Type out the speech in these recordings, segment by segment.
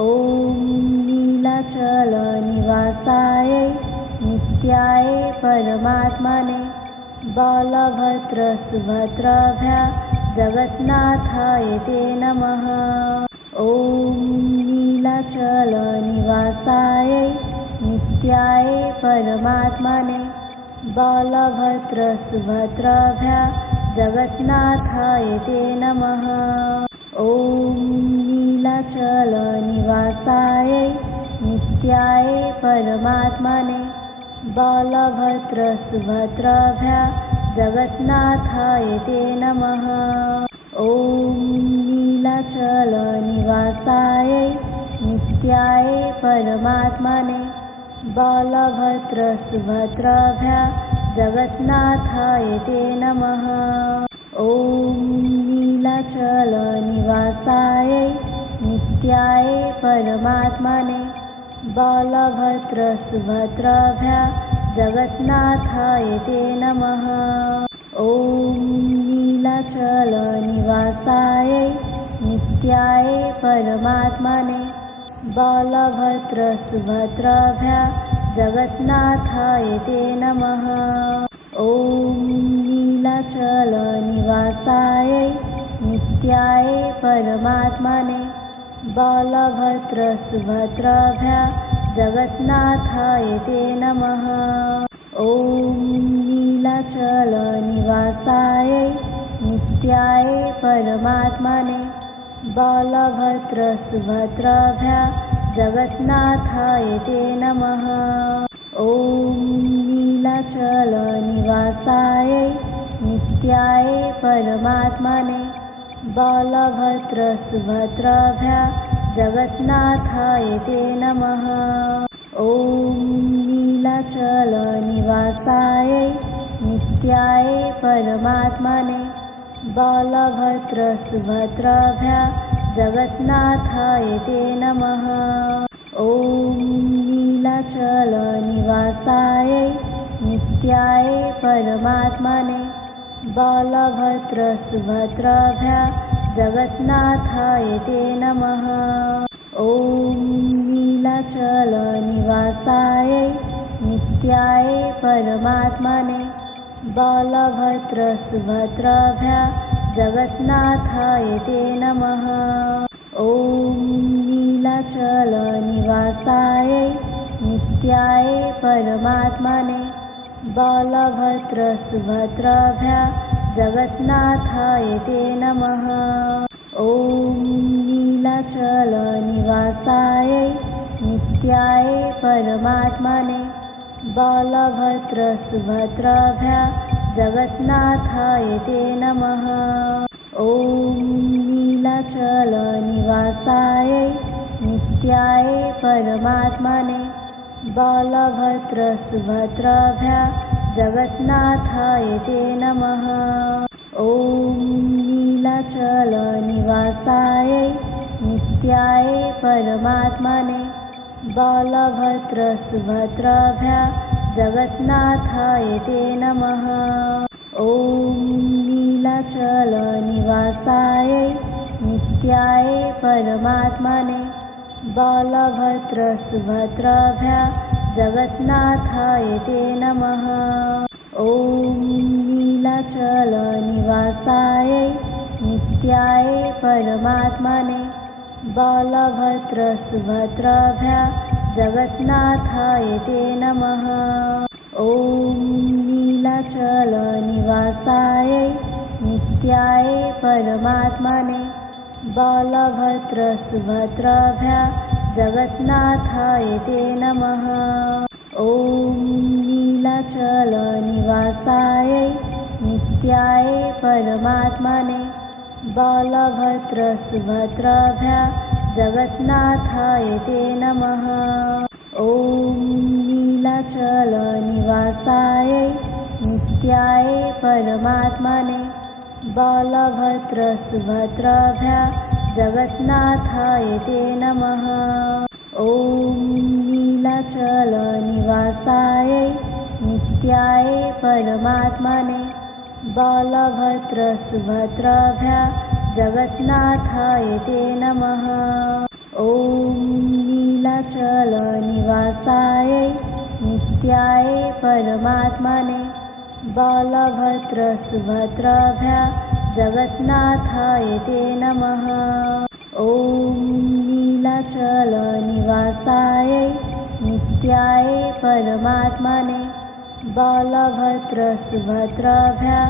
ॐ नीलाचलनिवासाय नित्याय परमात्मने बलभद्रसुभद्राभ्या जगन्नाथाय ते नमः। ॐ नीलाचलनिवासाय नित्याय परमात्मने बलभद्रसुभद्राभ्या जगन्नाथाय ते नमः। ॐ नीलाचलनिवासाय नित्याय परमात्मने बलभद्रसुभद्राभ्या जगन्नाथाय ते नमः। ॐ नीलाचलनिवासाय नित्याय परमात्मने बलभद्रसुभद्राभ्या जगन्नाथाय ते नमः। ॐ नीलाचलनिवासाय नित्याय परमात्मने बलभद्रसुभद्राभ्या जगन्नाथाय ते नमः। ॐ नीलाचलनिवासाय नित्याय परमात्मने बलभद्रसुभद्राभ्या जगन्नाथाय ते नमः। ॐ नीलाचलनिवासाय नित्याय परमात्मने बलभद्रसुभद्राभ्या जगन्नाथाय ते नमः। ॐ नीलाचलनिवासाय नित्याय परमात्मने बलभद्रसुभद्राभ्या जगन्नाथाय ते नमः। ॐ नीलाचलनिवासाय नित्याय परमात्मने बलभद्रसुभद्राभ्या जगन्नाथाय ते नमः। ॐ नीलाचलनिवासाय नित्याय परमात्मने बलभद्रसुभद्राभ्या जगन्नाथाय ते नमः। ॐ नीलाचलनिवासाय नित्याय परमात्मने बलभद्रसुभद्राभ्या जगन्नाथाय ते नमः। ॐ नीलाचलनिवासाय नित्याय परमात्मने बलभद्रसुभद्राभ्या जगन्नाथाय ते नमः। ॐ नीलाचलनिवासाय नित्याय परमात्मने बलभद्रसुभद्राभ्या जगन्नाथाय ते नमः। ॐ नीलाचलनिवासाय नित्याय परमात्मने बलभद्रसुभद्राभ्या जगन्नाथाय ते नमः। ॐ नीलाचलनिवासाय नित्याय परमात्मने बलभद्रसुभद्राभ्या जगन्नाथाय ते नमः। ॐ नीलाचलनिवासाय नित्याय परमात्मने बलभद्रसुभद्राभ्या जगन्नाथाय ते नमः। ॐ नीलाचलनिवासाय नित्याय परमात्मने बलभद्रसुभद्राभ्या जगन्नाथाय ते नमः। ॐ नीलाचलनिवासाय नित्याय परमात्मने बलभद्रसुभद्राभ्या जगन्नाथाय ते नमः। ॐ नीलाचलनिवासाय नित्याय परमात्मने बलभद्रसुभद्राभ्या जगन्नाथाय ते नमः। ॐ नीलाचलनिवासाय नित्याय परमात्मने बलभद्रसुभद्राभ्या जगन्नाथाय ते नमः। ॐ नीलाचलनिवासाय नित्याय परमात्मने बलभद्रसुभद्राभ्या जगन्नाथाय ते नमः। ॐ नीलाचलनिवासाय नित्याय परमात्मने बलभद्रसुभद्राभ्या जगन्नाथाय ते नमः। ॐ नीलाचलनिवासायै नित्याय परमात्मने बलभद्रसुभद्राभ्या जगन्नाथाय ते नमः। ॐ नीलाचलनिवासायै नित्याय परमात्मने बलभद्रसुभद्राभ्या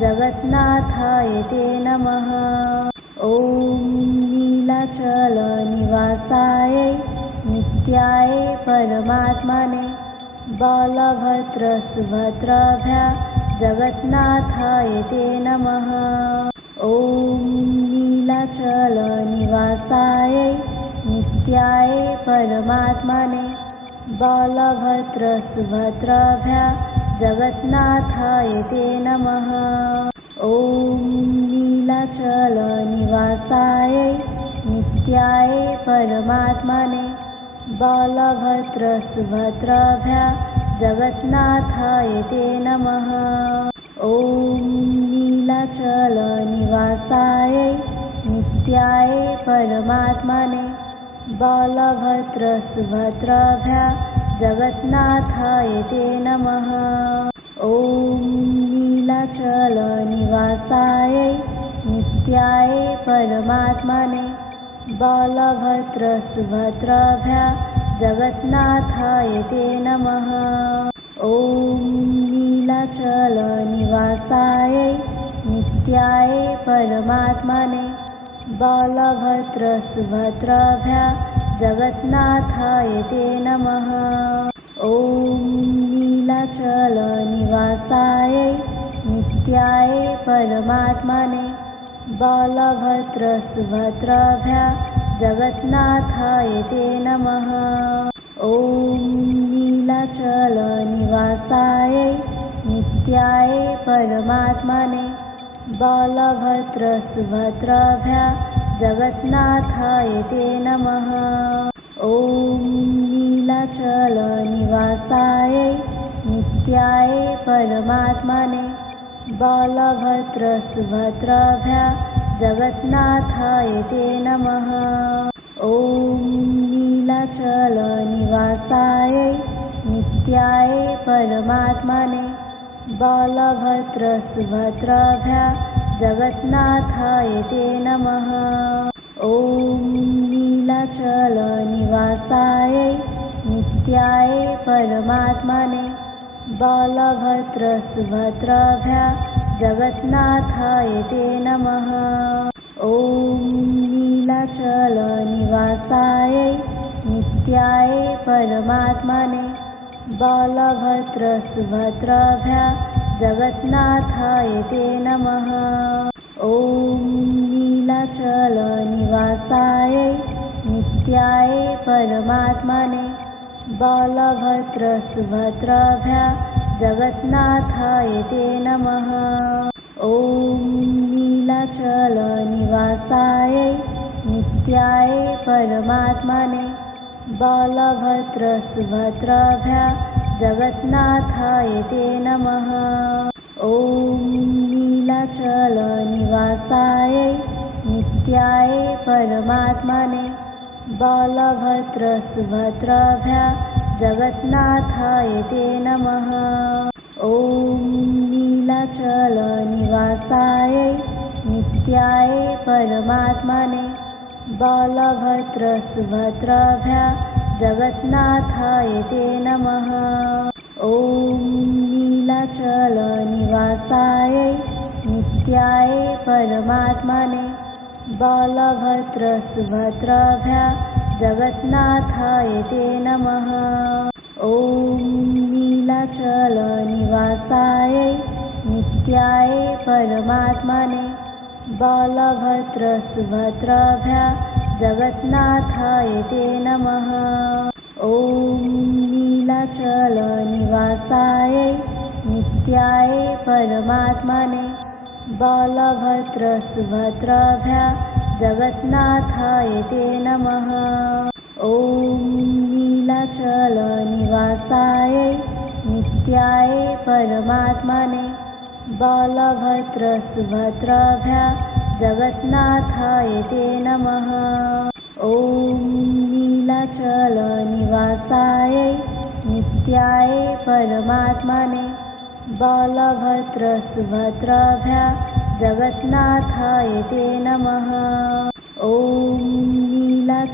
जगन्नाथाय ते नमः। ॐ नीलाचलनिवासायै नित्याय परमात्मने बलभद्रसुभद्राभ्या जगन्नाथाय ते नमः। ॐ नीलाचलनिवासायै नित्याय परमात्मने बलभद्रसुभद्राभ्या जगन्नाथाय ते नमः। ॐ नीलाचलनिवासायै नित्याय परमात्मने बलभद्रसुभद्राभ्या जगन्नाथाय ते नमः। ॐ नीलाचलनिवासायै नित्याय परमात्मने बलभद्रसुभद्राभ्या जगन्नाथाय ते नमः। ॐ नीलाचलनिवासायै नित्याय परमात्मने बलभद्रसुभद्राभ्या जगन्नाथाय ते नमः। ॐ नीलाचलनिवासायै नित्याय परमात्मने बलभद्रसुभद्राभ्या जगन्नाथाय ते नमः। ॐ नीलाचलनिवासायै नित्याय परमात्मने बलभद्रसुभद्राभ्या जगन्नाथाय ते नमः। ॐ नीलाचलनिवासायै नित्याय परमात्मने बलभद्रसुभद्राभ्या जगन्नाथाय ते नमः। ॐ नीलाचलनिवासायै नित्याय परमात्मने बलभद्रसुभद्राभ्या जगन्नाथाय ते नमः। ॐ नीलाचलनिवासायै नित्याय परमात्मने बलभद्रसुभद्राभ्या जगन्नाथाय ते नमः। ॐ नीलाचलनिवासायै नित्याय परमात्मने बलभद्रसुभद्राभ्या जगन्नाथाय ते नमः। ॐ नीलाचलनिवासायै नित्याय परमात्मने बलभद्रसुभद्राभ्या जगन्नाथाय ते नमः। ॐ नीलाचलनिवासायै नित्याय परमात्मने बलभद्रसुभद्राभ्या जगन्नाथाय ते नमः। ॐ नीलाचलनिवासायै नित्याय परमात्मने बलभद्रसुभद्राभ्या जगन्नाथाय ते नमः। ॐ नीलाचलनिवासायै नित्याय परमात्मने बलभद्रसुभद्राभ्या जगन्नाथाय ते नमः। ॐ नीलाचलनिवासायै नित्याय परमात्मने बलभद्रसुभद्राभ्या जगन्नाथाय ते नमः। ॐ नीलाचलनिवासायै नित्याय परमात्मने बलभद्रसुभद्राभ्या जगन्नाथाय ते नमः। ॐ नीलाचलनिवासायै नित्याय परमात्मने बलभद्रसुभद्राभ्या जगन्नाथाय ते नमः। ॐ नीलाचलनिवासायै नित्याय परमात्मने बलभद्रसुभद्राभ्या जगन्नाथाय ते नमः। ॐ नीलाचलनिवासायै नित्याय परमात्मने बलभद्रसुभद्राभ्या जगन्नाथाय ते नमः। ॐ नीलाचलनिवासायै नित्याय परमात्मने बलभद्रसुभद्राभ्या जगन्नाथाय ते नमः। ॐ नीलाचलनिवासायै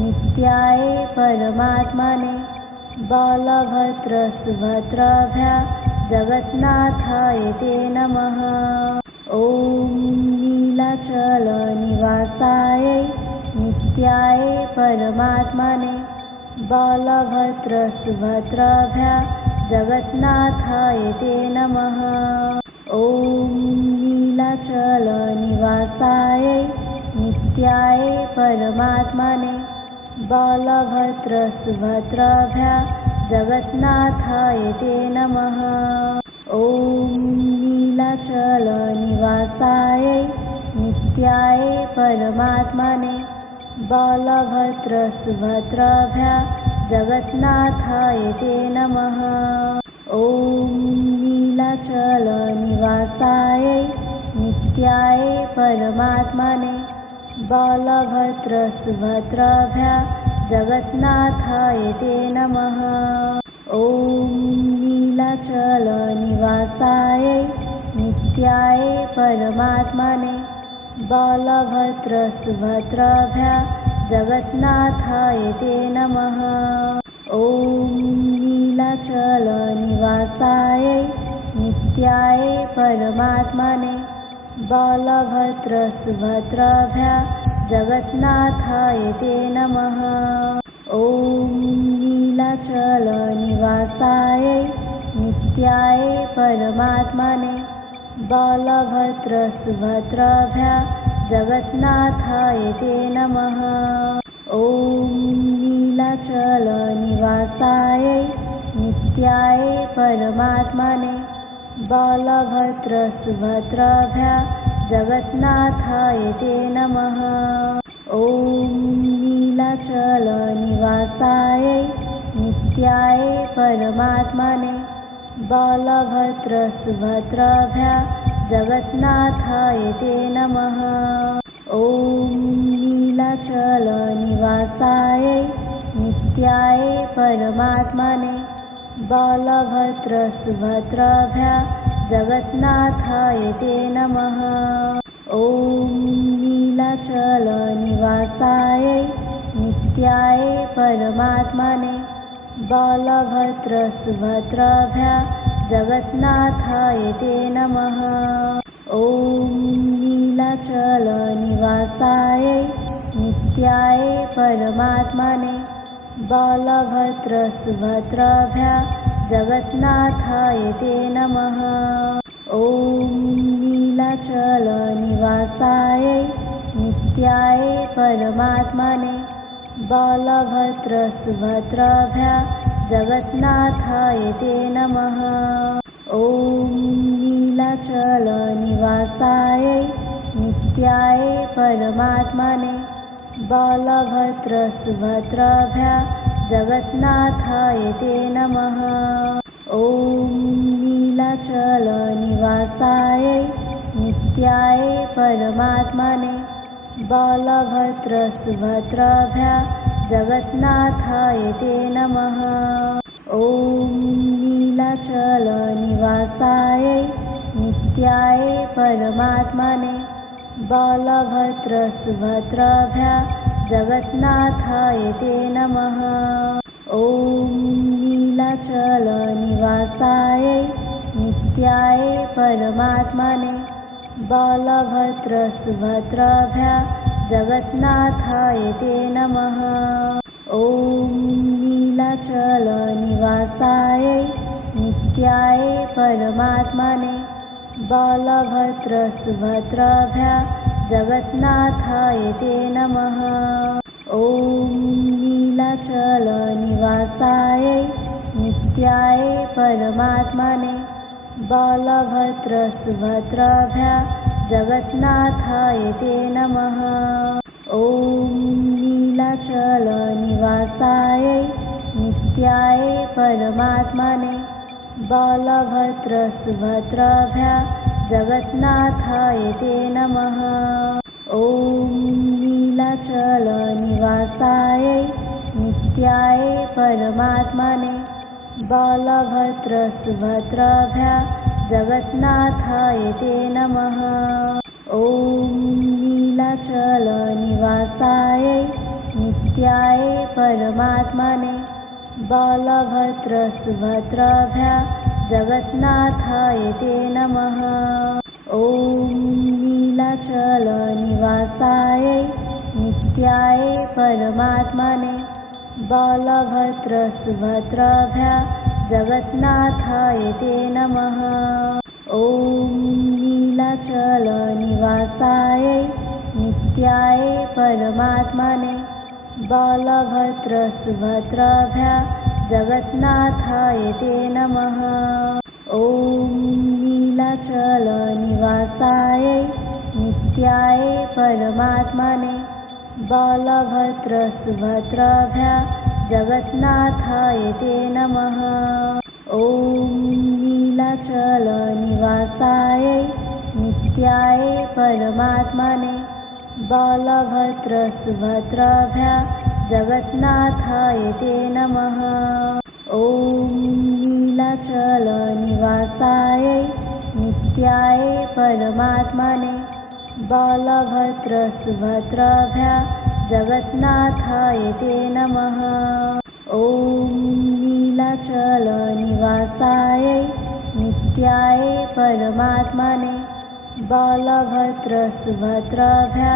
नित्याय परमात्मने बलभद्रसुभद्राभ्या जगन्नाथाय ते नमः। ॐ नीलाचलनिवासायै नित्याय परमात्मने बलभद्रसुभद्राभ्या जगन्नाथाय ते नमः। ॐ नीलाचलनिवासायै नित्याय परमात्मने बलभद्रसुभद्राभ्या जगन्नाथाय ते नमः। ॐ नीलाचलनिवासायै नित्याय परमात्मने बलभद्रसुभद्राभ्या जगन्नाथाय ते नमः। ॐ नीलाचलनिवासायै नित्याय परमात्मने बलभद्रसुभद्राभ्या जगन्नाथाय ते नमः। ॐ नीलाचलनिवासायै नित्याय परमात्मने बलभद्रसुभद्राभ्या जगन्नाथाय ते नमः। ॐ नीलाचलनिवासायै नित्याय परमात्मने बलभद्रसुभद्राभ्या जगन्नाथाय ते नमः। ॐ नीलाचलनिवासायै नित्याय परमात्मने बलभद्रसुभद्राभ्या जगन्नाथाय ते नमः। ॐ नीलाचलनिवासायै नित्याय परमात्मने बलभद्रसुभद्राभ्या जगन्नाथाय ते नमः। ॐ नीलाचलनिवासायै नित्याय परमात्मने बलभद्रसुभद्राभ्या जगन्नाथाय ते नमः। ॐ नीलाचलनिवासायै नित्याय परमात्मने बलभद्रसुभद्राभ्या जगन्नाथाय ते नमः। ॐ नीलाचलनिवासायै नित्याय परमात्मने बलभद्रसुभद्राभ्या जगन्नाथाय ते नमः। ॐ नीलाचलनिवासायै नित्याय परमात्मने बलभद्रसुभद्राभ्या जगन्नाथाय ते नमः। ॐ नीलाचलनिवासायै नित्याय परमात्मने बलभद्रसुभद्राभ्या जगन्नाथाय ते नमः। ॐ नीलाचलनिवासायै नित्याय परमात्मने बलभद्रसुभद्राभ्या जगन्नाथाय ते नमः। ॐ नीलाचलनिवासायै नित्याय परमात्मने बलभद्रसुभद्राभ्या जगन्नाथाय ते नमः। ॐ नीलाचलनिवासायै नित्याय परमात्मने बलभद्रसुभद्राभ्या जगन्नाथाय ते नमः। ॐ नीलाचलनिवासायै नित्याय परमात्मने बलभद्रसुभद्राभ्या जगन्नाथाय ते नमः। ॐ नीलाचलनिवासायै नित्याय परमात्मने बलभद्रसुभद्राभ्या जगन्नाथाय ते नमः। ॐ नीलाचलनिवासायै नित्याय परमात्मने बलभद्रसुभद्राभ्या जगन्नाथाय ते नमः। ॐ नीलाचलनिवासायै नित्याय परमात्मने बलभद्रसुभद्राभ्या जगन्नाथाय ते नमः। ॐ नीलाचलनिवासायै नित्याय परमात्मने बलभद्रसुभद्राभ्या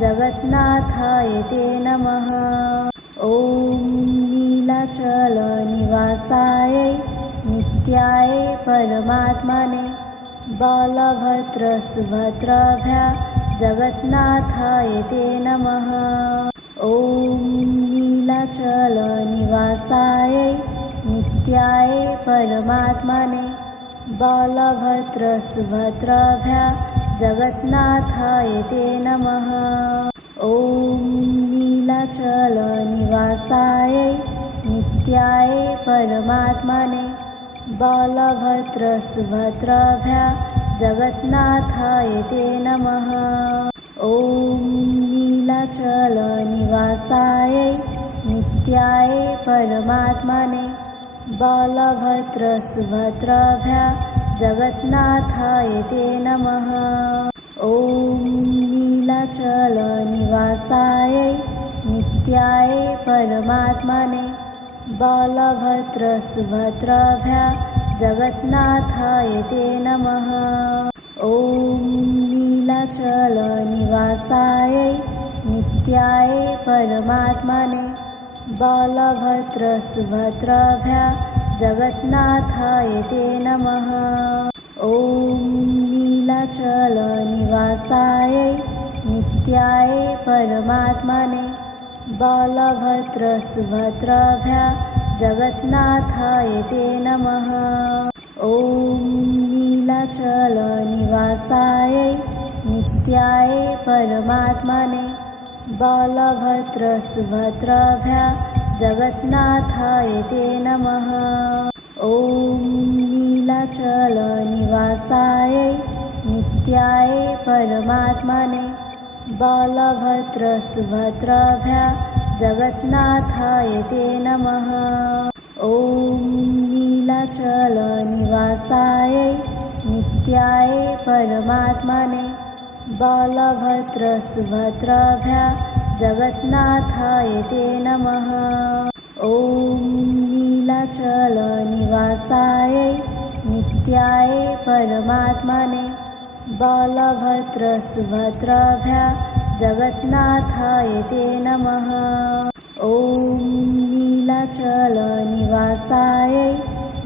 जगन्नाथाय ते नमः। ॐ नीलाचलनिवासायै नित्याय परमात्मने बलभद्रसुभद्राभ्या जगन्नाथाय ते नमः। ॐ नीलाचलनिवासायै नित्याय परमात्मने बलभद्रसुभद्राभ्या जगन्नाथाय ते नमः। ॐ नीलाचलनिवासायै नित्याय परमात्मने बलभद्रसुभद्राभ्या जगन्नाथाय ते नमः। ॐ नीलाचलनिवासायै नित्याय परमात्मने बलभद्रसुभद्राभ्या जगन्नाथाय ते नमः। ॐ नीलाचलनिवासायै नित्याय परमात्मने बलभद्रसुभद्राभ्या जगन्नाथाय ते नमः। ॐ नीलाचलनिवासायै नित्याय परमात्मने बलभद्रसुभद्राभ्या जगन्नाथाय ते नमः। ॐ नीलाचलनिवासायै नित्याय परमात्मने बलभद्रसुभद्राभ्या जगन्नाथाय ते नमः। ॐ नीलाचलनिवासायै नित्याय परमात्मने बलभद्रसुभद्राभ्या जगन्नाथाय ते नमः। ॐ नीलाचलनिवासायै नित्याय परमात्मने बलभद्रसुभद्राभ्या जगन्नाथाय ते नमः। ॐ नीलाचलनिवासायै नित्याय परमात्मने बलभद्रसुभद्राभ्या जगन्नाथाय ते नमः। ॐ नीलाचलनिवासायै नित्याय परमात्मने बलभद्रसुभद्राभ्या जगन्नाथाय ते नमः। ॐ नीलाचलनिवासायै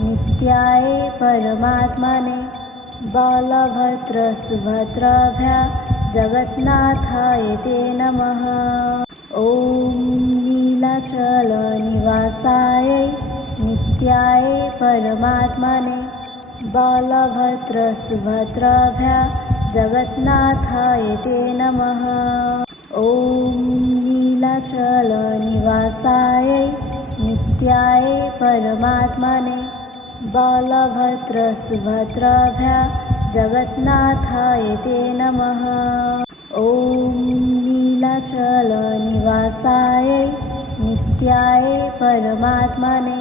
नित्याय परमात्मने बलभद्रसुभद्राभ्या जगन्नाथाय ते नमः। ॐ नीलाचलनिवासायै नित्याय परमात्मने बलभद्रसुभद्राभ्या जगन्नाथाय ते नमः। ॐ नीलाचलनिवासायै नित्याय परमात्मने बलभद्रसुभद्राभ्या जगन्नाथाय ते नमः। ॐ नीलाचलनिवासाय नित्याय परमात्मने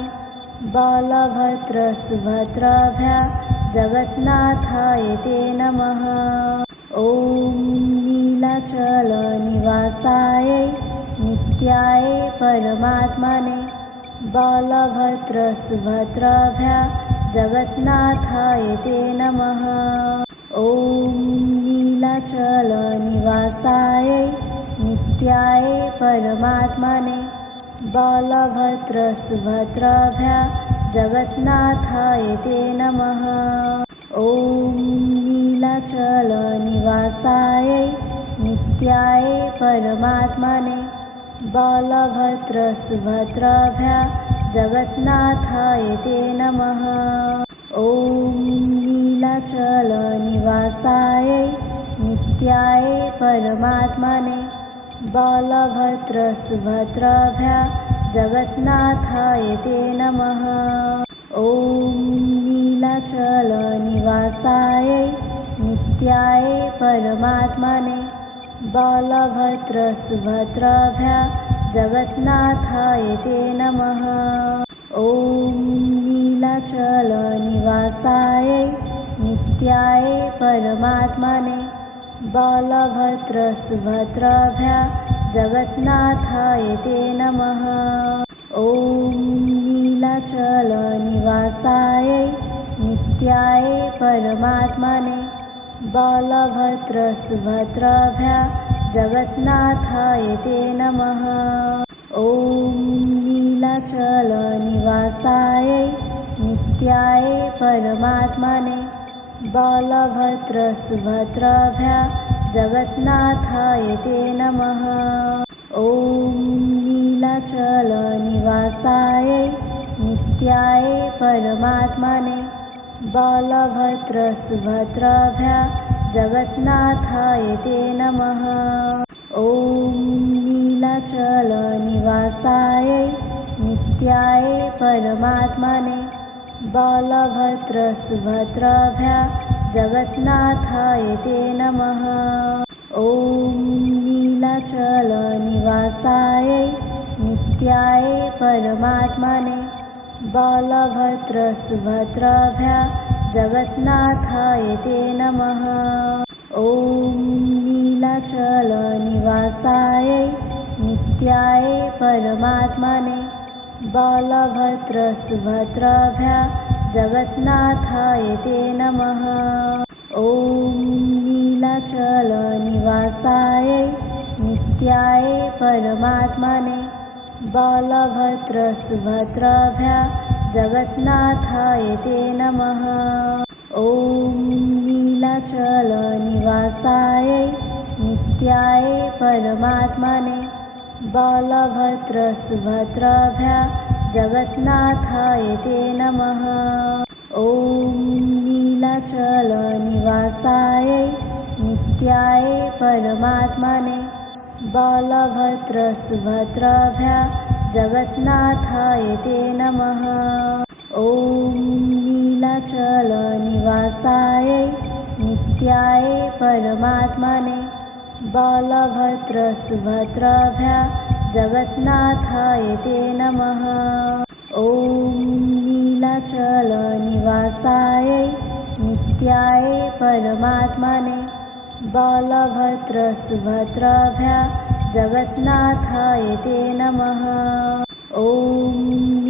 बलभद्रसुभद्राभ्या जगन्नाथाय ते नमः। ॐ नीलाचलनिवासाय नित्याय परमात्मने बलभद्रसुभद्राभ्या जगन्नाथाय ते नमः। ॐ नीलाचलनिवासाय नित्याय परमात्मने बलभद्रसुभद्राभ्या जगन्नाथाय ते नमः। ॐ नीलाचलनिवासाय नित्याय परमात्मने बलभद्रसुभद्राभ्या जगन्नाथाय ते नमः। ॐ नीलाचलनिवासाय नित्याय परमात्मने बलभद्रसुभद्राभ्या जगन्नाथाय ते नमः। ॐ नीलाचलनिवासाय नित्याय परमात्मने बलभद्रसुभद्राभ्या जगन्नाथाय ते नमः। ॐ नीलाचलनिवासाय नित्याय परमात्मने बलभद्रसुभद्राभ्या जगन्नाथाय ते नमः। ॐ नीलाचलनिवासाय नित्याय परमात्मने बलभद्रसुभद्राभ्या जगन्नाथाय ते नमः। ॐ नीलाचलनिवासाय नित्याय परमात्मने बलभद्रसुभद्राभ्या जगन्नाथाय ते नमः। ॐ नीलाचलनिवासाय नित्याय परमात्मने बलभद्रसुभद्राभ्या जगन्नाथाय ते नमः। ॐ नीलाचलनिवासाय नित्याय परमात्मने बलभद्रसुभद्राभ्या जगन्नाथाय ते नमः। ॐ नीलाचलनिवासाय नित्याय परमात्मने बलभद्रसुभद्राभ्या जगन्नाथाय ते नमः। ॐ नीलाचलनिवासाय नित्याय परमात्मने बलभद्रसुभद्राभ्या जगन्नाथाय ते नमः। ॐ नीलाचलनिवासाय नित्याय परमात्मने बलभद्रसुभद्राभ्या जगन्नाथाय ते नमः। ॐ नीलाचलनिवासाय नित्याय परमात्मने बलभद्रसुभद्राभ्या जगन्नाथाय ते नमः। ॐ नीलाचलनिवासाय नित्याय परमात्मने बलभद्रसुभद्राभ्या जगन्नाथाय ते नमः। ॐ नीलाचलनिवासाय नित्याय परमात्मने बलभद्रसुभद्राभ्या जगन्नाथाय ते नमः। ॐ नीलाचलनिवासाय नित्याय परमात्मने बलभद्रसुभद्राभ्या जगन्नाथाय ते नमः। ॐ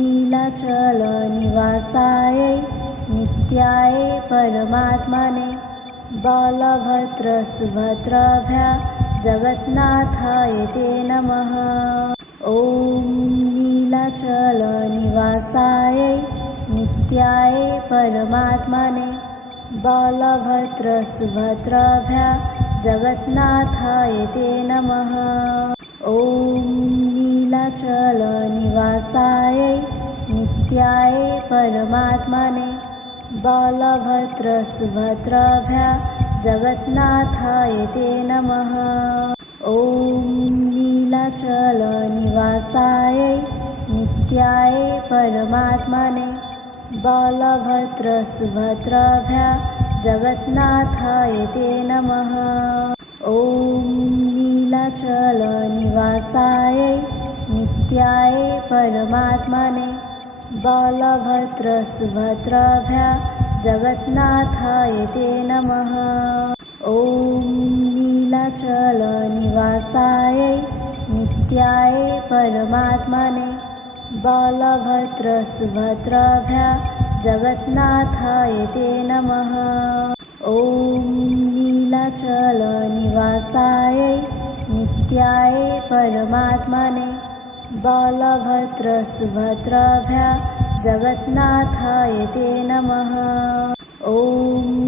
नीलाचलनिवासाय नित्याय परमात्मने बलभद्रसुभद्राभ्या जगन्नाथाय ते नमः। ॐ नीलाचलनिवासाय नित्याय परमात्मने बलभद्रसुभद्राभ्या जगन्नाथाय ते नमः। ॐ नीलाचलनिवासाय नित्याय परमात्मने बलभद्रसुभद्राभ्या जगन्नाथाय ते नमः। ॐ नीलाचलनिवासाय नित्याय परमात्मने बलभद्रसुभद्राभ्या जगन्नाथाय ते नमः। ॐ नीलाचलनिवासायै नित्याय परमात्मने बलभद्रसुभद्राभ्या जगन्नाथाय ते नमः। ॐ नीलाचलनिवासायै नित्याय परमात्मने बलभद्रसुभद्राभ्या जगन्नाथाय ते नमः। ॐ नीलाचलनिवासायै नित्याय परमात्मने बलभद्रसुभद्राभ्या जगन्नाथाय ते नमः। ॐ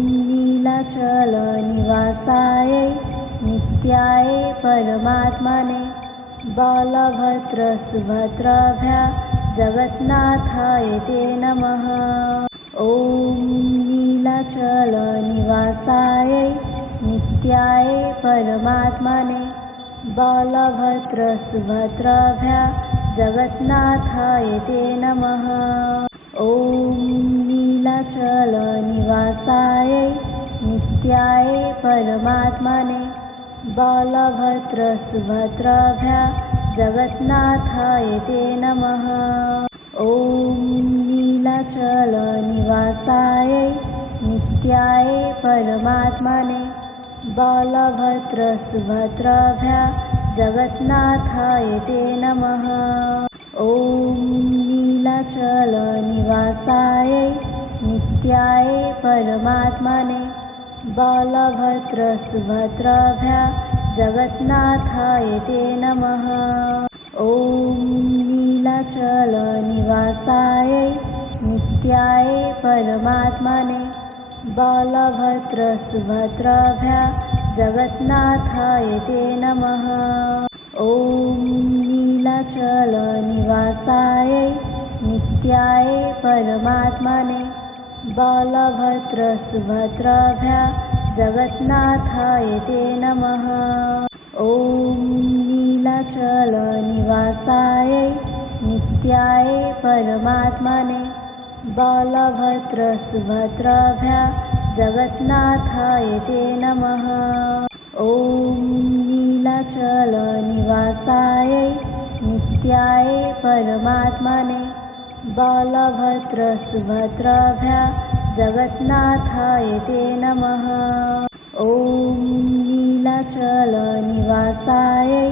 नीलाचलनिवासायै नित्याय परमात्मने बलभद्रसुभद्राभ्या जगन्नाथाय ते नमः। ॐ नीलाचलनिवासायै नित्याय परमात्मने बलभद्रसुभद्राभ्या जगन्नाथाय ते नमः। ॐ नीलाचलनिवासायै नित्याय परमात्मने बलभद्रसुभद्राभ्या जगन्नाथाय ते नमः। ॐ नीलाचलनिवासायै नित्याय परमात्मने बलभद्रसुभद्राभ्या जगन्नाथाय ते नमः। ॐ नीलाचलनिवासायै नित्याय परमात्मने बलभद्रसुभद्राभ्या जगन्नाथाय ते नमः। ॐ नीलाचलनिवासायै नित्याय परमात्मने बलभद्रसुभद्राभ्या जगन्नाथाय ते नमः। ॐ नीलाचलनिवासायै नित्याय परमात्मने बलभद्रसुभद्राभ्या जगन्नाथाय ते नमः। ॐ नीलाचलनिवासायै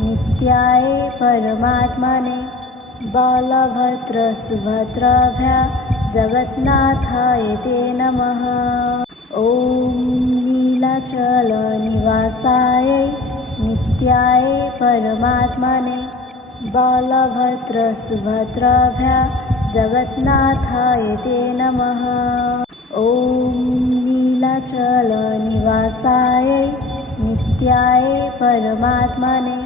नित्याय परमात्मने बलभद्रसुभद्राभ्या जगन्नाथाय ते नमः। ॐ नीलाचलनिवासायै नित्याय परमात्मने बलभद्रसुभद्राभ्या जगन्नाथाय ते नमः। ॐ नीलाचलनिवासायै नित्याय परमात्मने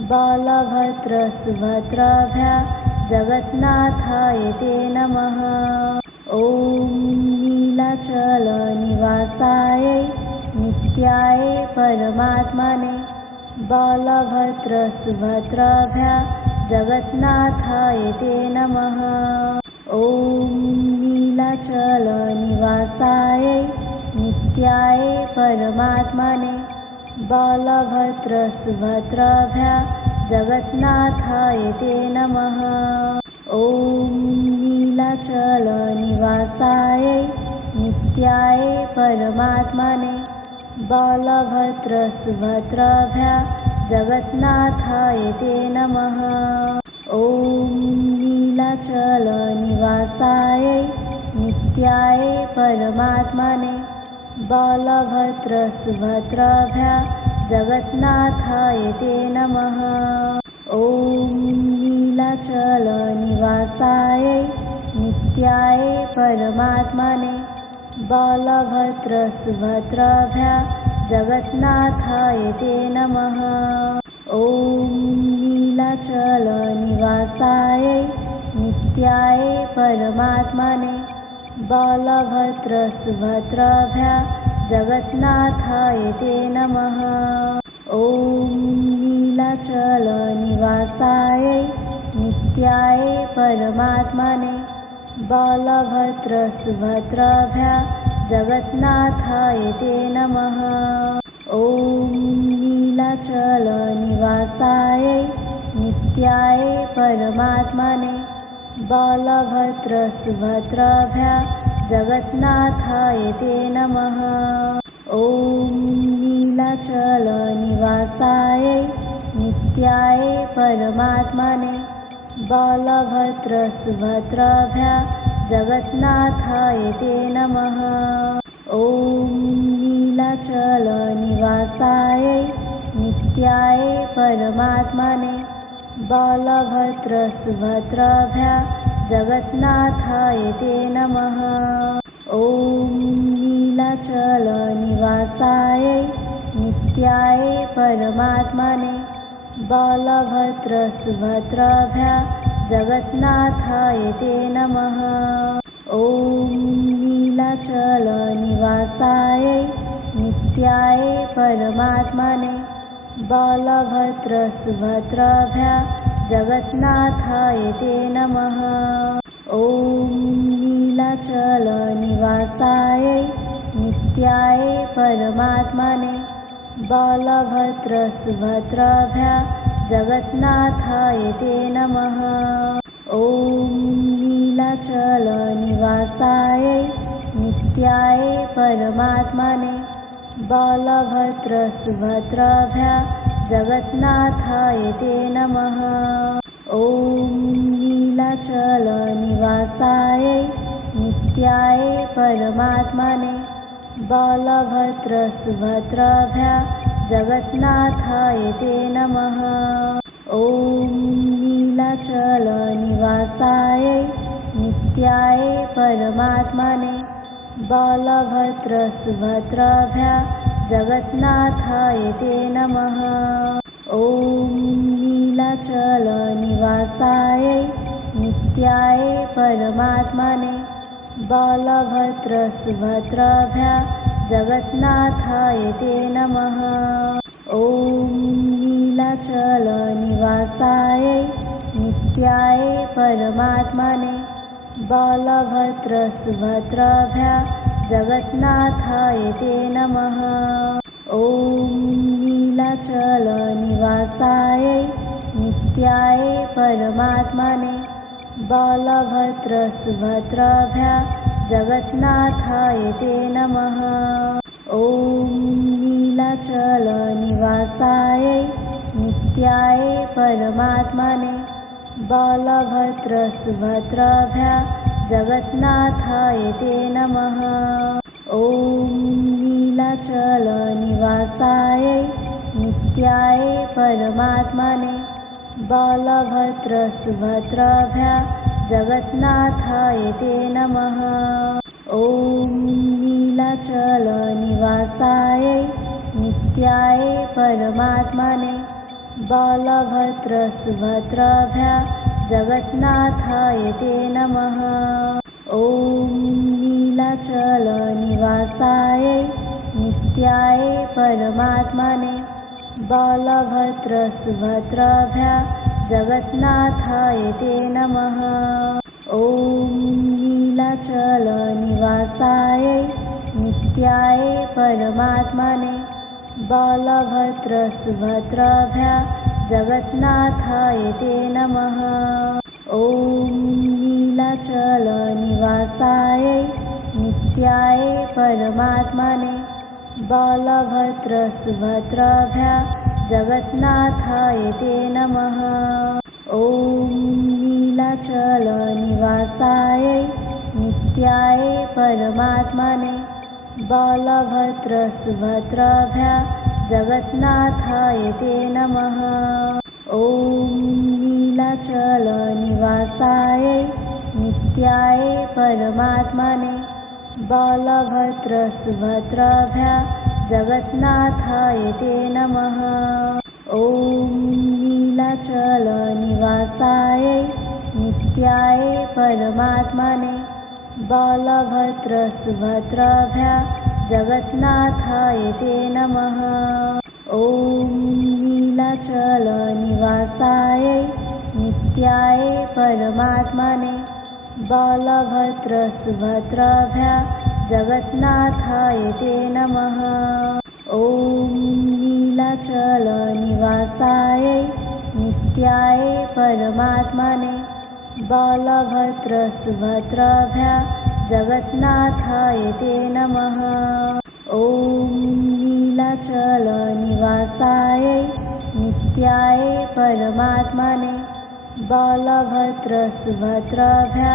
बलभद्रसुभद्राभ्या जगन्नाथाय ते नमः। ॐ नीलाचलनिवासायै नित्याय परमात्मने बलभद्रसुभद्राभ्या जगन्नाथाय ते नमः। ॐ नीलाचलनिवासायै नित्याय परमात्मने बलभद्रसुभद्राभ्या जगन्नाथाय ते नमः। ॐ नीलाचलनिवासायै नित्याय परमात्मने बलभद्रसुभद्राभ्या जगन्नाथाय ते नमः। ॐ नीलाचलनिवासायै नित्याय परमात्मने बलभद्रसुभद्राभ्या जगन्नाथाय ते नमः। ॐ नीलाचलनिवासायै नित्याय परमात्मने बलभद्रसुभद्राभ्या जगन्नाथाय ते नमः। ॐ नीलाचलनिवासायै नित्याय परमात्मने जगन्नाथाय ते नमः। ॐ नीलाचलनिवासायै नित्याय परमात्मने बलभद्रसुभद्राभ्या जगन्नाथाय ते नमः। ॐ नीलाचलनिवासायै नित्याय परमात्मने बलभद्रसुभद्राभ्या जगन्नाथाय ते नमः। ॐ नीलाचलनिवासायै नित्याय परमात्मने बलभद्रसुभद्राभ्या जगन्नाथाय ते नमः। ॐ नीलाचलनिवासायै नित्याय परमात्मने बलभद्रसुभद्राभ्या जगन्नाथाय ते नमः। ॐ नीलाचलनिवासायै नित्याय परमात्मने बलभद्रसुभद्राभ्या जगन्नाथाय ते नमः। ॐ नीलाचलनिवासायै नित्याय परमात्मने बलभद्रसुभद्राभ्या जगन्नाथाय ते नमः। ॐ नीलाचलनिवासायै नित्याय परमात्मने बलभद्रसुभद्राभ्या जगन्नाथाय ते नमः। ॐ नीलाचलनिवासायै नित्याय परमात्मने बलभद्रसुभद्राभ्या जगन्नाथाय ते नमः। ॐ नीलाचलनिवासायै नित्याय परमात्मने बलभद्रसुभद्राभ्या जगन्नाथाय ते नमः। ॐ नीलाचलनिवासायै नित्याय परमात्मने बलभद्रसुभद्राभ्या जगन्नाथाय ते नमः। ॐ नीलाचलनिवासायै नित्याय परमात्मने बलभद्रसुभद्राभ्या जगन्नाथाय ते नमः। ॐ नीलाचलनिवासायै नित्याय परमात्मने बलभद्रसुभद्राभ्या जगन्नाथाय ते नमः। ॐ नीलाचलनिवासायै नित्याय परमात्मने बलभद्रसुभद्राभ्या जगन्नाथाय ते नमः। ॐ नीलाचलनिवासायै नित्याय परमात्मने बलभद्रसुभद्राभ्या जगन्नाथाय ते नमः। ॐ नीलाचलनिवासायै नित्याय परमात्मने बलभद्रसुभद्राभ्या जगन्नाथाय ते नमः। ॐ नीलाचलनिवासायै नित्याय परमात्मने बलभद्रसुभद्राभ्या जगन्नाथाय ते नमः। ॐ नीलाचलनिवासायै नित्याय परमात्मने बलभद्रसुभद्राभ्या जगन्नाथाय ते नमः। ॐ नीलाचलनिवासायै नित्याय परमात्मने बलभद्रसुभद्राभ्या जगन्नाथाय ते नमः। ॐ नीलाचलनिवासायै नित्याय परमात्मने बलभद्रसुभद्राभ्या जगन्नाथाय ते नमः। ॐ नीलाचलनिवासायै नित्याय परमात्मने बलभद्रसुभद्राभ्या जगन्नाथाय ते नमः। ॐ नीलाचलनिवासायै नित्याय परमात्मने बलभद्रसुभद्राभ्या जगन्नाथाय ते नमः। ॐ नीलाचलनिवासायै नित्याय परमात्मने बलभद्रसुभद्राभ्या जगन्नाथाय ते नमः। ॐ ॐ नीलाचलनिवासाय नित्याय परमात्मने बलभद्रसुभद्राभ्या जगन्नाथाय ते नमः। ॐ नीलाचलनिवासाय नित्याय परमात्मने बलभद्रसुभद्राभ्या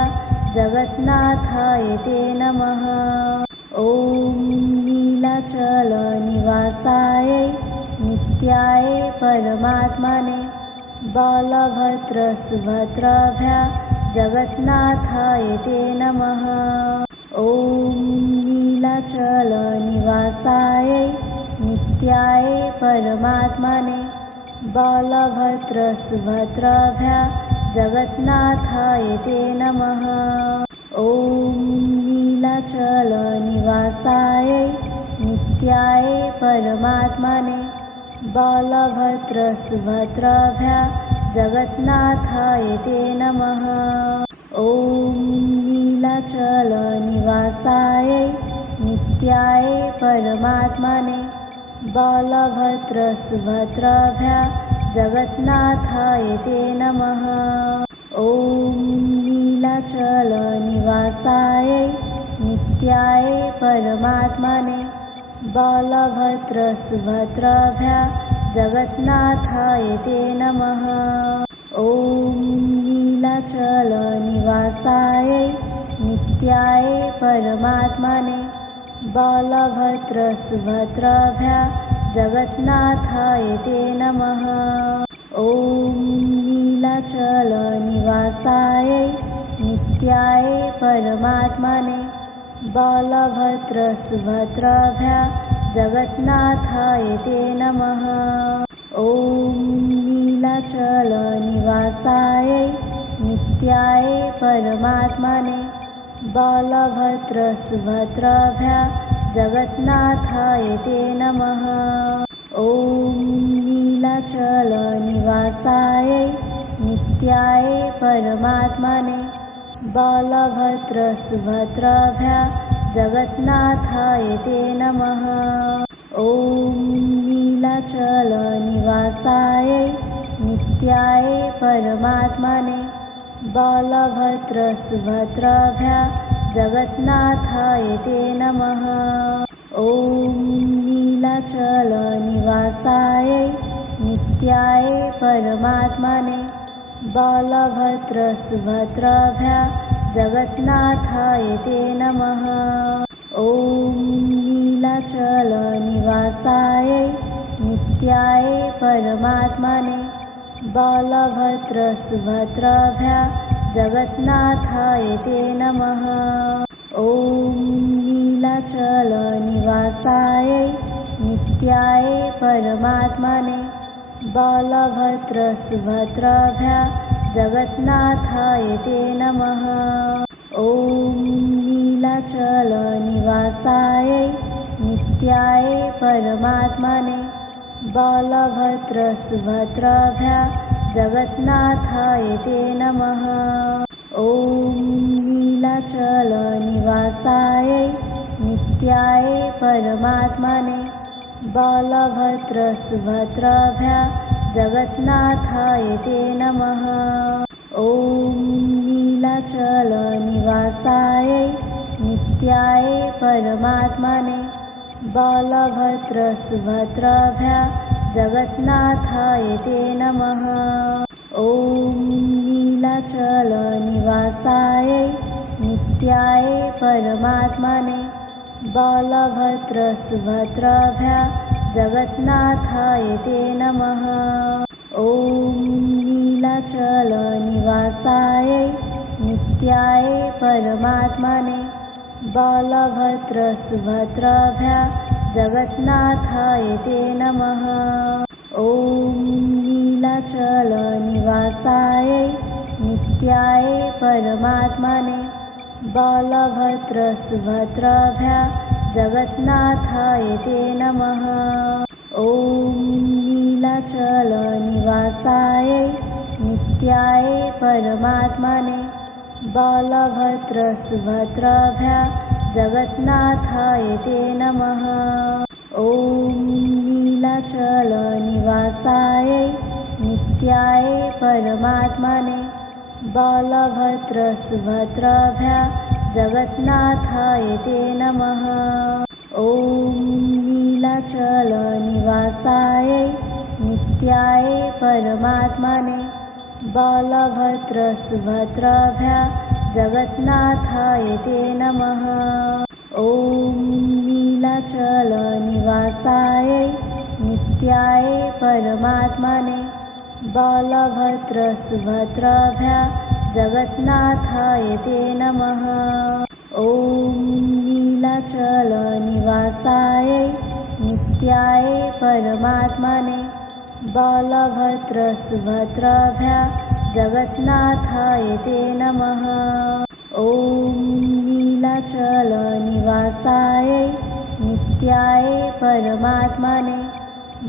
जगन्नाथाय ते नमः। ॐ नीलाचलनिवासाय नित्याय परमात्मने बलभद्रसुभद्राभ्या जगन्नाथाय ते नमः। ॐ नीलाचलनिवासाय नित्याय परमात्मने बलभद्रसुभद्राभ्या जगन्नाथाय ते नमः। ॐ नीलाचलनिवासाय नित्याय परमात्मने बलभद्रसुभद्राभ्या जगन्नाथाय ते नमः। ॐ नीलाचलनिवासाय नित्याय परमात्मने बलभद्रसुभद्राभ्या जगन्नाथाय ते नमः। ॐ नीलाचलनिवासाय नित्याय परमात्मने बलभद्रसुभद्राभ्या जगन्नाथाय ते नमः। ॐ नीलाचलनिवासाय नित्याय परमात्मने बलभद्रसुभद्राभ्या जगन्नाथाय ते नमः। ॐ नीलाचलनिवासाय नित्याय परमात्मने बलभद्रसुभद्राभ्या जगन्नाथाय ते नमः। ॐ नीलाचलनिवासाय नित्याय परमात्मने बलभद्रसुभद्राभ्या जगन्नाथाय ते नमः। ॐ नीलाचलनिवासाय नित्याय परमात्मने बलभद्रसुभद्राभ्या जगन्नाथाय ते नमः। ॐ नीलाचलनिवासाय नित्याय परमात्मने बलभद्रसुभद्राभ्या जगन्नाथाय ते नमः। ॐ नीलाचलनिवासाय नित्याय परमात्मने बलभद्रसुभद्राभ्या जगन्नाथाय ते नमः। ॐ नीलाचलनिवासाय नित्याय परमात्मने बलभद्रसुभद्राभ्या जगन्नाथाय ते नमः। ॐ नीलाचलनिवासाय नित्याय परमात्मने बलभद्रसुभद्राभ्या जगन्नाथाय ते नमः। ॐ नीलाचलनिवासाय नित्याय परमात्मने बलभद्रसुभद्राभ्या जगन्नाथाय ते नमः। ॐ नीलाचलनिवासाय नित्याय परमात्मने बलभद्रसुभद्राभ्या जगन्नाथाय ते नमः। ॐ नीलाचलनिवासाय नित्याय परमात्मने बलभद्रसुभद्राभ्या जगन्नाथाय ते नमः। ॐ नीलाचलनिवासाय नित्याय परमात्मने बलभद्रसुभद्राभ्या जगन्नाथाय ते नमः। ॐ नीलाचलनिवासाय नित्याय परमात्मने बलभद्रसुभद्राभ्या जगन्नाथाय ते नमः। ॐ नीलाचलनिवासाय नित्याय परमात्मने बलभद्रसुभद्राभ्या जगन्नाथाय ते नमः। ॐ नीलाचलनिवासाय नित्याय परमात्मने बलभद्रसुभद्राभ्या जगन्नाथाय ते नमः। ॐ नीलाचलनिवासाय नित्याय परमात्मने बलभद्रसुभद्राभ्या जगन्नाथाय ते नमः। ॐ नीलाचलनिवासाय नित्याय परमात्मने बलभद्रसुभद्राभ्या जगन्नाथाय ते नमः। ॐ नीलाचलनिवासाय नित्याय परमात्मने बलभद्रसुभद्राभ्या जगन्नाथाय ते नमः। ॐ नीलाचलनिवासाय नित्याय परमात्मने बलभद्रसुभद्राभ्या जगन्नाथाय ते नमः। ॐ नीलाचलनिवासाय नित्याय परमात्मने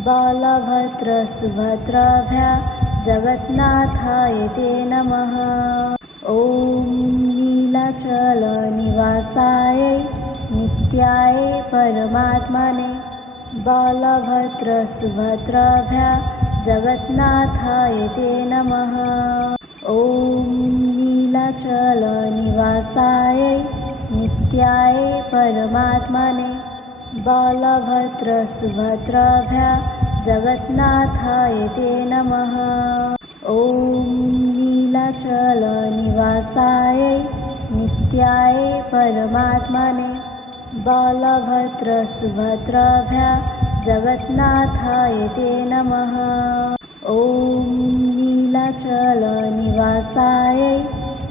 बलभद्रसुभद्राभ्या जगन्नाथाय ते नमः। ॐ नीलाचलनिवासाय नित्याय परमात्मने बलभद्रसुभद्राभ्या जगन्नाथाय ते नमः। ॐ नीलाचलनिवासाय नित्याय परमात्मने बलभद्रसुभद्राभ्या जगन्नाथाय ते नमः। ॐ नीलाचलनिवासाय नित्याय परमात्मने बलभद्रसुभद्राभ्या जगन्नाथाय ते नमः। ॐ नीलाचलनिवासाय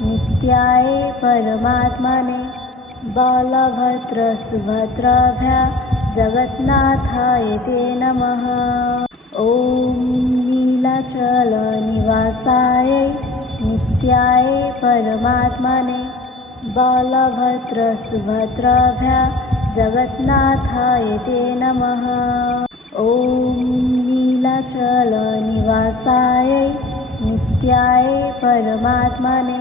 नित्याय परमात्मने बलभद्रसुभद्राभ्या जगन्नाथाय ते नमः। ॐ नीलाचलनिवासाय नित्याय परमात्मने बलभद्रसुभद्राभ्या जगन्नाथाय ते नमः। ॐ नीलाचलनिवासाय नित्याय परमात्मने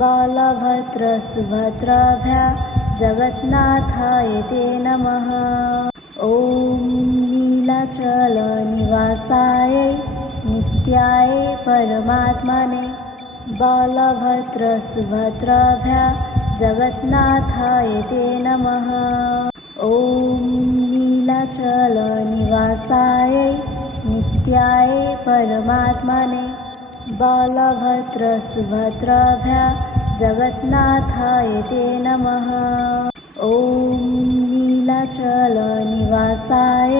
बलभद्रसुभद्राभ्या जगन्नाथाय ते नमः। ॐ नीलाचलनिवासाय नित्याय परमात्मने बलभद्रसुभद्राभ्या जगन्नाथाय ते नमः। ॐ नीलाचलनिवासाय नित्याय परमात्मने बलभद्रसुभद्राभ्या जगन्नाथाय ते नमः। ॐ नीलाचलनिवासाय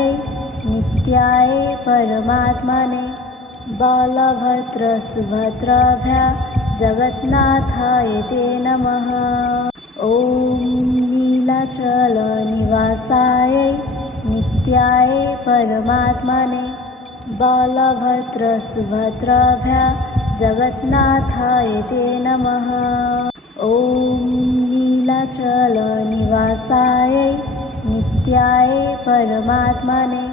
नित्याय परमात्मने बलभद्रसुभद्राभ्या जगन्नाथाय ते नमः। ॐ नीलाचलनिवासाय नित्याय परमात्मने बलभद्रसुभद्राभ्या जगन्नाथाय ते नमः। ॐ नीलाचलनिवासाय नित्याय परमात्मने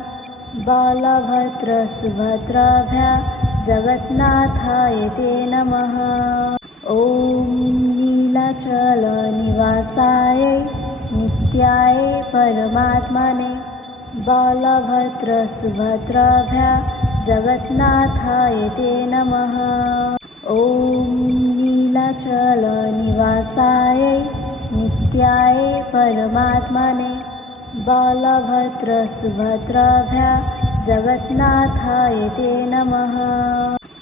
बलभद्रसुभद्राभ्या जगन्नाथाय ते नमः। ॐ नीलाचलनिवासाय नित्याय परमात्मने बलभद्रसुभद्राभ्या जगन्नाथाय ते नमः। ॐ नीलाचलनिवासाय नित्याय परमात्मने बलभद्रसुभद्राभ्या जगन्नाथाय ते नमः।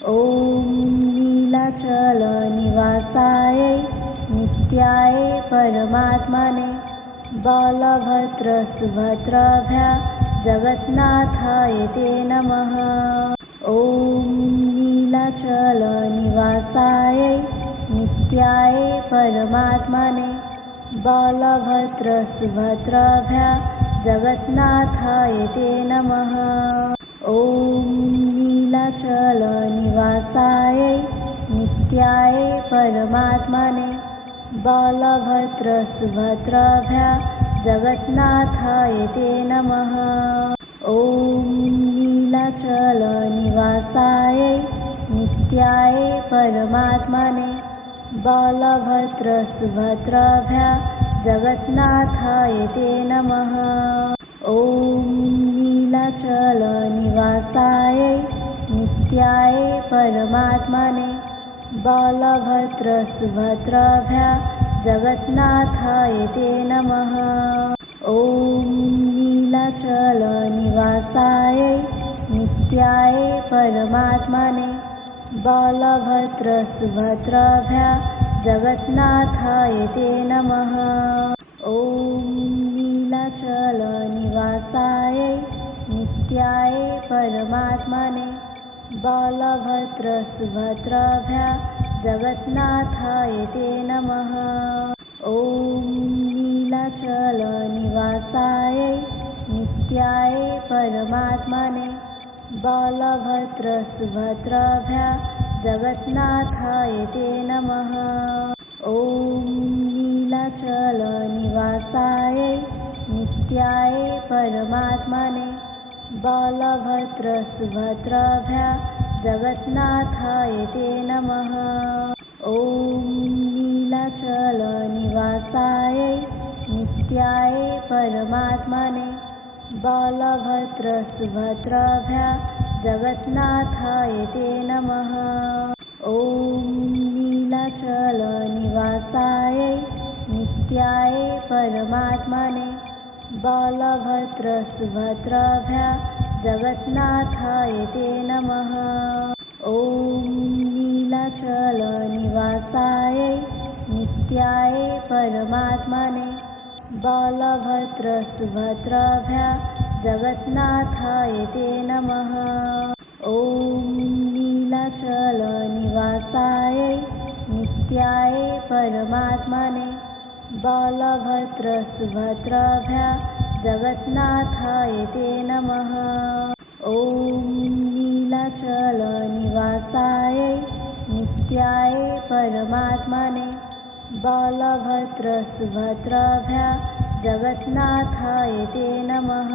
ॐ नीलाचलनिवासाय नित्याय परमात्मने बलभद्रसुभद्राभ्या जगन्नाथाय ते नमः। ॐ नीलाचलनिवासाय नित्याय परमात्मने बलभद्रसुभद्राभ्या जगन्नाथाय ते नमः। ॐ नीलाचलनिवासाय नित्याय परमात्मने बलभद्रसुभद्राभ्या जगन्नाथाय ते नमः। ॐ नीलाचलनिवासाय नित्याय परमात्मने बलभद्रसुभद्राभ्या जगन्नाथाय ते नमः। ॐ नीलाचलनिवासाय नित्याय परमात्मने बलभद्रसुभद्राभ्या जगन्नाथाय ते नमः। ॐ नीलाचलनिवासाय नित्याय परमात्मने बलभद्रसुभद्राभ्या जगन्नाथाय ते नमः। ॐ नीलाचलनिवासाय नित्याय परमात्मने बलभद्रसुभद्राभ्या जगन्नाथाय ते नमः। ॐ नीलाचलनिवासाय नित्याय परमात्मने बलभद्रसुभद्राभ्या जगन्नाथाय ते नमः। ॐ नीलाचलनिवासाय नित्याय परमात्मने बलभद्रसुभद्राभ्या जगन्नाथाय ते नमः। ॐ नीलाचलनिवासाय नित्याय परमात्मने बलभद्रसुभद्राभ्या जगन्नाथाय ते नमः। ॐ नीलाचलनिवासाय नित्याय परमात्मने बलभद्रसुभद्राभ्या जगन्नाथाय ते नमः। ॐ नीलाचलनिवासाय नित्याय परमात्मने बलभद्रसुभद्राभ्या जगन्नाथाय ते नमः। ॐ नीलाचलनिवासाय नित्याय परमात्मने बलभद्रसुभद्राभ्या जगन्नाथाय ते नमः। ॐ नीलाचलनिवासाय नित्याय परमात्मने बलभद्रसुभद्राभ्या जगन्नाथाय ते नमः।